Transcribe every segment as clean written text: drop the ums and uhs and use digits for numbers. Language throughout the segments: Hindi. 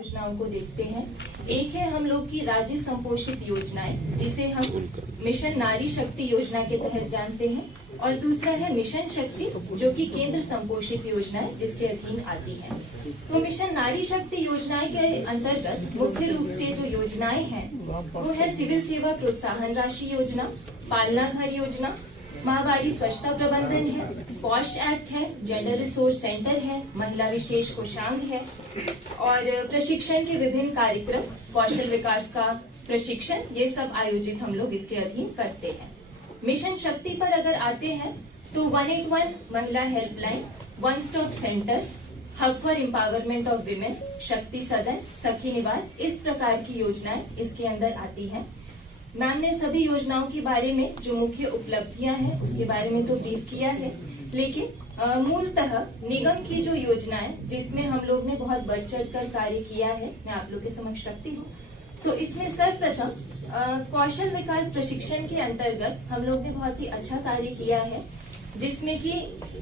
योजनाओं को देखते हैं। एक है हम लोग की राज्य संपोषित योजनाएं, जिसे हम मिशन नारी शक्ति योजना के तहत जानते हैं, और दूसरा है मिशन शक्ति, जो कि केंद्र संपोषित योजना है, जिसके अधीन आती है। तो मिशन नारी शक्ति योजना के अंतर्गत मुख्य रूप से जो योजनाएं हैं वो है सिविल सेवा प्रोत्साहन राशि योजना, पालना घर योजना, माहवारी स्वच्छता प्रबंधन है, पॉश एक्ट है, जेंडर रिसोर्स सेंटर है, महिला विशेष कोषांग है, और प्रशिक्षण के विभिन्न कार्यक्रम, कौशल विकास का प्रशिक्षण, ये सब आयोजित हम लोग इसके अधीन करते हैं। मिशन शक्ति पर अगर आते हैं तो 181 महिला helpline, one stop centre, hub for empowerment of women, शक्ति सदन, सखी निवास, इस प्रकार की योजनाएं इसके अंदर आती हैं। मैम ने सभी योजनाओं के बारे में जो मुख्य उपलब्धियां हैं उसके बारे में तो ब्रीफ किया है, लेकिन मूलतः निगम की जो योजनाएं जिसमें हम लोग ने बहुत बढ़ चढ़ कर कार्य किया है, मैं आप लोग के समक्ष रखती हूँ। तो इसमें सर्वप्रथम कौशल विकास प्रशिक्षण के अंतर्गत हम लोग ने बहुत ही अच्छा कार्य किया है, जिसमें कि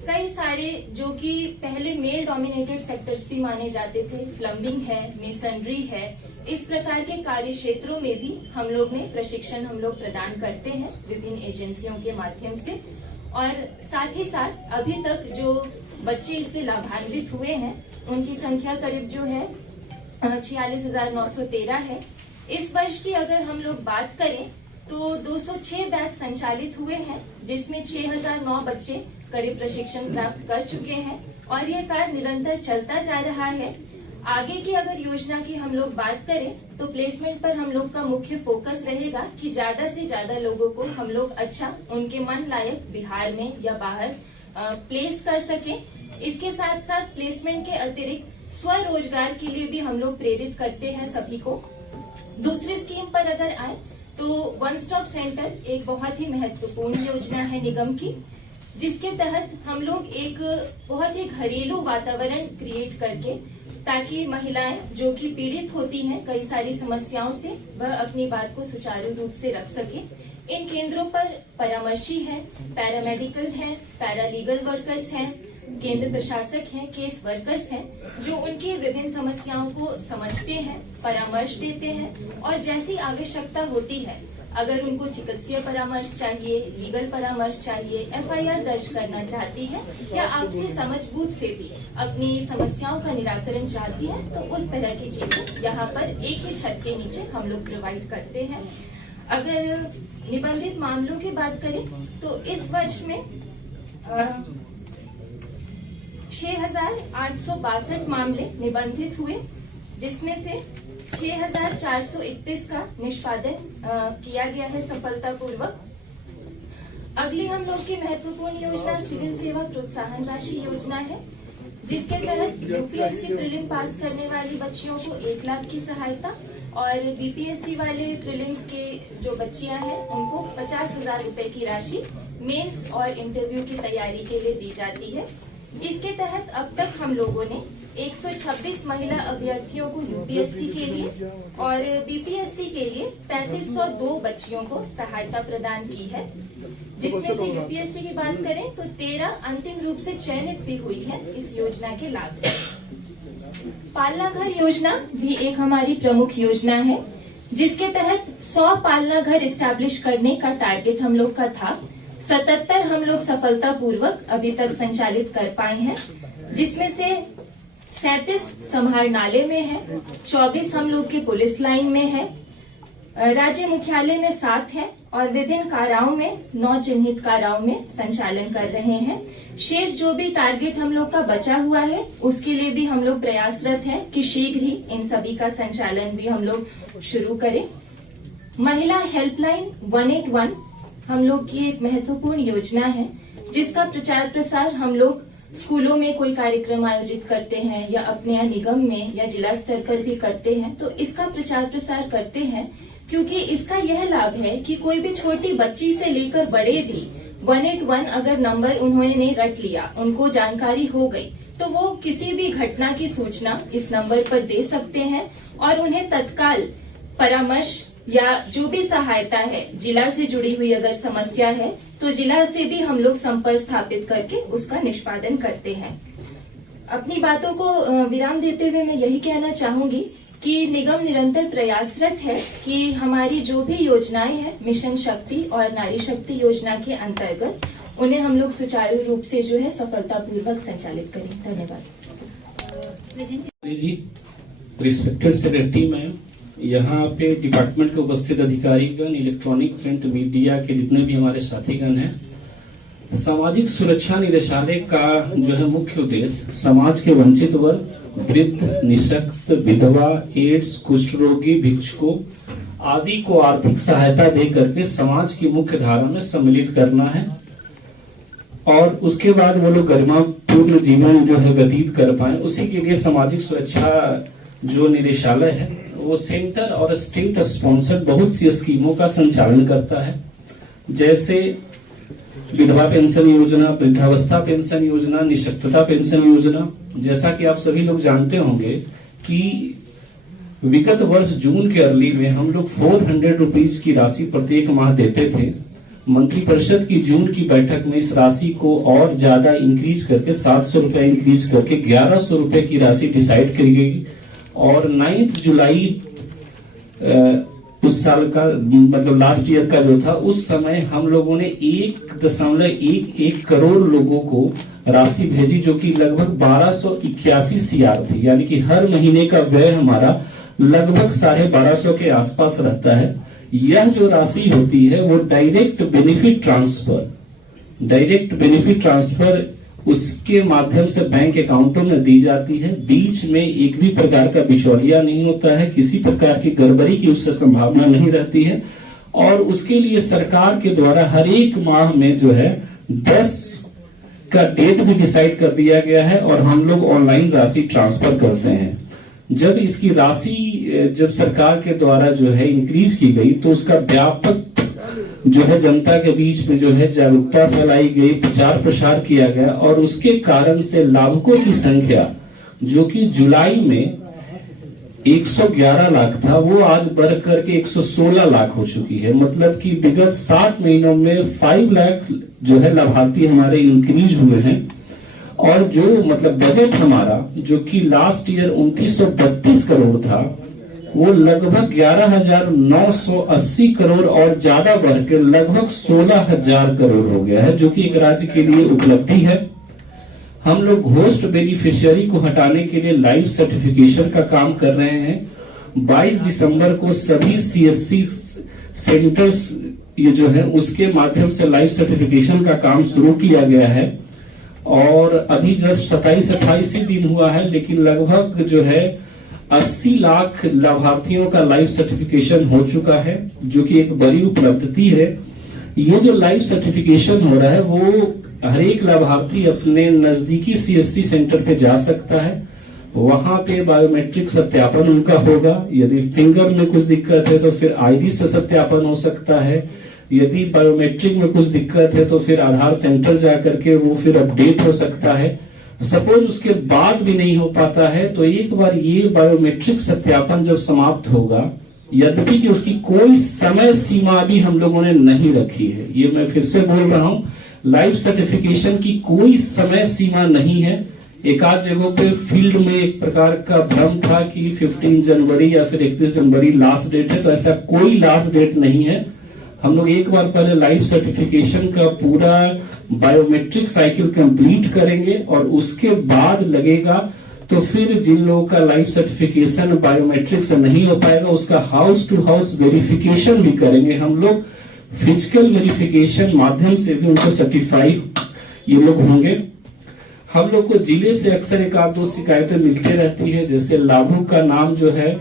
कई सारे जो कि पहले मेल डोमिनेटेड सेक्टर्स भी माने जाते थे, प्लम्बिंग है, मेसनरी है, इस प्रकार के कार्य क्षेत्रों में भी हम लोग ने प्रशिक्षण हम लोग प्रदान करते हैं विभिन्न एजेंसियों के माध्यम से। और साथ ही साथ अभी तक जो बच्चे इससे लाभान्वित हुए हैं उनकी संख्या करीब जो है 46,913 है। इस वर्ष की अगर हम लोग बात करें तो 206 बैच संचालित हुए हैं, जिसमें 6,009 बच्चे करीब प्रशिक्षण प्राप्त कर चुके हैं, और ये कार्य निरंतर चलता जा रहा है। आगे की अगर योजना की हम लोग बात करें तो प्लेसमेंट पर हम लोग का मुख्य फोकस रहेगा कि ज्यादा से ज्यादा लोगों को हम लोग अच्छा उनके मन लायक बिहार में या बाहर प्लेस कर सकें। इसके साथ साथ प्लेसमेंट के अतिरिक्त स्वरोजगार के लिए भी हम लोग प्रेरित करते हैं सभी को। दूसरी स्कीम पर अगर आए तो वन स्टॉप सेंटर एक बहुत ही महत्वपूर्ण योजना है निगम की, जिसके तहत हम लोग एक बहुत ही घरेलू वातावरण क्रिएट करके, ताकि महिलाएं जो कि पीड़ित होती हैं कई सारी समस्याओं से, वह अपनी बात को सुचारू रूप से रख सके। इन केंद्रों पर परामर्शी है, पैरामेडिकल है, पैरालीगल वर्कर्स हैं, केंद्र प्रशासक हैं, केस वर्कर्स हैं, जो उनकी विभिन्न समस्याओं को समझते हैं, परामर्श देते हैं, और जैसी आवश्यकता होती है, अगर उनको चिकित्सीय परामर्श चाहिए, लीगल परामर्श चाहिए, FIR दर्ज करना चाहती है, या आपसे समझबूझ से भी अपनी समस्याओं का निराकरण चाहती है, तो उस तरह की चीजें यहाँ पर एक ही छत के नीचे हम लोग प्रोवाइड करते हैं। अगर निबंधित मामलों की बात करें तो इस वर्ष में 6,862 मामले निबंधित हुए, जिसमें से 6,431 का निष्पादन किया गया है सफलतापूर्वक। अगली हम लोग की महत्वपूर्ण योजना सिविल सेवा प्रोत्साहन राशि योजना है, जिसके तहत UPSC प्रीलिम पास करने वाली बच्चियों को 1 लाख की सहायता, और BPSC वाले प्रीलिम्स के जो बच्चियां हैं उनको 50,000 रुपए की राशि मेंस और इंटरव्यू की तैयारी के लिए दी जाती है। इसके तहत अब तक हम लोगों ने 126 महिला अभ्यर्थियों को UPSC के लिए और BPSC के लिए 3502 बच्चियों को सहायता प्रदान की है, जिसमें से UPSC की बात करें तो 13 अंतिम रूप से चयनित भी हुई है इस योजना के लाभ से। पालना घर योजना भी एक हमारी प्रमुख योजना है, जिसके तहत 100 पालना घर इस्टेब्लिश करने का टारगेट हम लोग का था। 77 हम लोग सफलतापूर्वक अभी तक संचालित कर पाए हैं, जिसमें से 37 समाहरणालय में है, 24 हम लोग के पुलिस लाइन में है, राज्य मुख्यालय में 7 है, और विभिन्न काराओं में 9 चिन्हित काराओं में संचालन कर रहे हैं। शेष जो भी टारगेट हम लोग का बचा हुआ है उसके लिए भी हम लोग प्रयासरत हैं कि शीघ्र ही इन सभी का संचालन भी हम लोग शुरू करें। महिला हेल्पलाइन 181 हम लोग की एक महत्वपूर्ण योजना है, जिसका प्रचार प्रसार हम लोग स्कूलों में कोई कार्यक्रम आयोजित करते हैं या अपने यहाँ निगम में या जिला स्तर पर भी करते हैं, तो इसका प्रचार प्रसार करते हैं, क्योंकि इसका यह लाभ है कि कोई भी छोटी बच्ची से लेकर बड़े भी 181 अगर नंबर उन्होंने रट लिया, उनको जानकारी हो गई, तो वो किसी भी घटना की सूचना इस नंबर पर दे सकते हैं, और उन्हें तत्काल परामर्श या जो भी सहायता है, जिला से जुड़ी हुई अगर समस्या है तो जिला से भी हम लोग संपर्क स्थापित करके उसका निष्पादन करते हैं। अपनी बातों को विराम देते हुए मैं यही कहना चाहूंगी कि निगम निरंतर प्रयासरत है कि हमारी जो भी योजनाएं हैं मिशन शक्ति और नारी शक्ति योजना के अंतर्गत उन्हें हम लोग सुचारू रूप से जो है सफलतापूर्वक संचालित करें। धन्यवाद। जी, रिस्पेक्टेड सेक्रेटरी मैम, यहाँ पे डिपार्टमेंट के उपस्थित अधिकारीगण, इलेक्ट्रॉनिक प्रिंट मीडिया के जितने भी हमारे साथीगण हैं, सामाजिक सुरक्षा निदेशालय का जो है मुख्य उद्देश्य समाज के वंचित वर्ग, वृद्ध, निशक्त, विधवा, एड्स, कुष्ठ रोगी, भिक्षुकों आदि को आर्थिक सहायता दे करके समाज की मुख्य धारा में सम्मिलित करना है और उसके बाद वो लोग गरिमापूर्ण जीवन जो है व्यतीत कर पाए। उसी के लिए सामाजिक सुरक्षा जो निदेशालय है वो सेंटर और स्टेट स्पॉन्सर्ड बहुत सी स्कीमों का संचालन करता है, जैसे विधवा पेंशन योजना, वृद्धावस्था पेंशन योजना, निशक्तता पेंशन योजना। जैसा कि आप सभी लोग जानते होंगे कि विगत वर्ष जून के अर्ली में हम लोग 400 रुपीज की राशि प्रत्येक माह देते थे। मंत्री परिषद की जून की बैठक में इस राशि को और ज्यादा इंक्रीज करके 700 रुपए इंक्रीज करके 1100 रुपए की राशि डिसाइड करी गई और 9 जुलाई उस साल का मतलब लास्ट ईयर का जो था, उस समय हम लोगों ने 1.11 करोड़ लोगों को राशि भेजी, जो कि लगभग 1281 CR थी। यानी कि हर महीने का व्यय हमारा लगभग 1250 के आसपास रहता है। यह जो राशि होती है वो डायरेक्ट बेनिफिट ट्रांसफर उसके माध्यम से बैंक अकाउंटों में दी जाती है। बीच में एक भी प्रकार का बिचौलिया नहीं होता है, किसी प्रकार की गड़बड़ी की उससे संभावना नहीं रहती है और उसके लिए सरकार के द्वारा हर एक माह में जो है 10 का डेट भी डिसाइड कर दिया गया है और हम लोग ऑनलाइन राशि ट्रांसफर करते हैं। जब इसकी राशि जब सरकार के द्वारा जो है इंक्रीज की गई तो उसका व्यापक जो है जनता के बीच में जो है जागरूकता फैलाई गई, प्रचार प्रसार किया गया और उसके कारण से लाभुकों की संख्या जो कि जुलाई में 111 लाख था वो आज बढ़ करके 116 लाख हो चुकी है। मतलब कि विगत 7 महीनों में 5 लाख जो है लाभार्थी हमारे इंक्रीज हुए हैं और जो मतलब बजट हमारा जो कि लास्ट ईयर 2932 करोड़ था वो लगभग 11,980 करोड़ और ज्यादा बढ़ के लगभग 16,000 करोड़ हो गया है, जो कि एक राज्य के लिए उपलब्धि है। हम लोग घोस्ट बेनिफिशियरी को हटाने के लिए लाइफ सर्टिफिकेशन का काम कर रहे हैं। 22 दिसंबर को सभी CSC सेंटर्स ये जो है उसके माध्यम से लाइफ सर्टिफिकेशन का काम शुरू किया गया है और अभी जस्ट 27-28 ही दिन हुआ है, लेकिन लगभग जो है 80 लाख लाभार्थियों का लाइफ सर्टिफिकेशन हो चुका है, जो कि एक बड़ी उपलब्धि है। ये जो लाइफ सर्टिफिकेशन हो रहा है वो हर एक लाभार्थी अपने नजदीकी CSC सेंटर पे जा सकता है। वहां पे बायोमेट्रिक सत्यापन उनका होगा। यदि फिंगर में कुछ दिक्कत है तो फिर आईरिस से सत्यापन हो सकता है। यदि बायोमेट्रिक में कुछ दिक्कत है तो फिर आधार सेंटर जाकर के वो फिर अपडेट हो सकता है। सपोज उसके बाद भी नहीं हो पाता है तो एक बार ये बायोमेट्रिक सत्यापन जब समाप्त होगा, यद्यपि कि उसकी कोई समय सीमा भी हम लोगों ने नहीं रखी है, ये मैं फिर से बोल रहा हूं, लाइफ सर्टिफिकेशन की कोई समय सीमा नहीं है। एक आध जगहों पे फील्ड में एक प्रकार का भ्रम था कि 15 जनवरी या फिर 31 जनवरी लास्ट डेट है, तो ऐसा कोई लास्ट डेट नहीं है। हम लोग एक बार पहले लाइफ सर्टिफिकेशन का पूरा बायोमेट्रिक साइकिल कंप्लीट करेंगे और उसके बाद लगेगा तो फिर जिन लोगों का लाइफ सर्टिफिकेशन बायोमेट्रिक से नहीं हो पाएगा उसका हाउस टू हाउस वेरिफिकेशन भी करेंगे हम लोग। फिजिकल वेरिफिकेशन माध्यम से भी उनको सर्टिफाई ये लोग होंगे। हम लोग को जिले से अक्सर एक आध दो शिकायतें मिलती रहती है, जैसे लाभुक का नाम जो है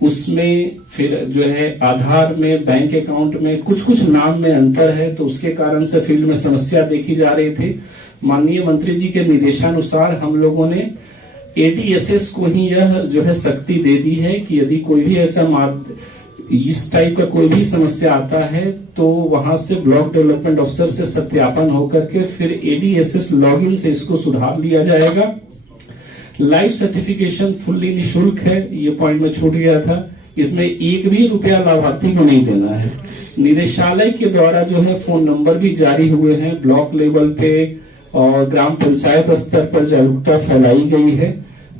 उसमें फिर जो है आधार में बैंक अकाउंट में कुछ नाम में अंतर है, तो उसके कारण से फील्ड में समस्या देखी जा रही थी। माननीय मंत्री जी के निर्देशानुसार हम लोगों ने ADSS को ही यह जो है शक्ति दे दी है कि यदि कोई भी ऐसा इस टाइप का कोई भी समस्या आता है तो वहां से ब्लॉक डेवलपमेंट ऑफिसर से सत्यापन होकर के फिर ADSS लॉगिन से इसको सुधार लिया जाएगा। लाइफ सर्टिफिकेशन फुल्ली निःशुल्क है, ये पॉइंट में छूट गया था। इसमें एक भी रुपया लाभार्थी को नहीं देना है। निदेशालय के द्वारा जो है फोन नंबर भी जारी हुए हैं, ब्लॉक लेवल पे और ग्राम पंचायत स्तर पर जागरूकता फैलाई गई है।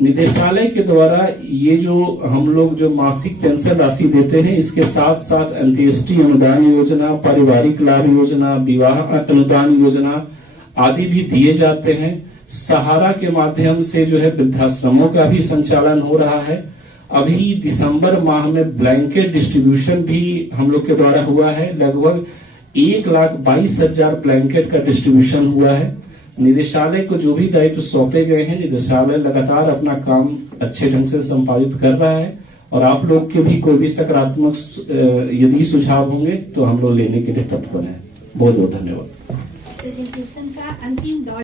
निदेशालय के द्वारा ये जो हम लोग जो मासिक पेंशन राशि देते हैं, इसके साथ साथ अंत्येष्टि अनुदान योजना, पारिवारिक लाभ योजना, विवाह अनुदान योजना आदि भी दिए जाते हैं। सहारा के माध्यम से जो है वृद्धाश्रमों का भी संचालन हो रहा है। अभी दिसंबर माह में ब्लैंकेट डिस्ट्रीब्यूशन भी हम लोग के द्वारा हुआ है। लगभग 1,22,000 ब्लैंकेट का डिस्ट्रीब्यूशन हुआ है। निदेशालय को जो भी दायित्व सौंपे गए हैं, निदेशालय लगातार अपना काम अच्छे ढंग से संपादित कर रहा है और आप लोग के भी कोई भी सकारात्मक यदि सुझाव होंगे तो हम लोग लेने के लिए तत्पर हैं। बहुत बहुत धन्यवाद। प्रेजेंटेशन का अंतिम दौर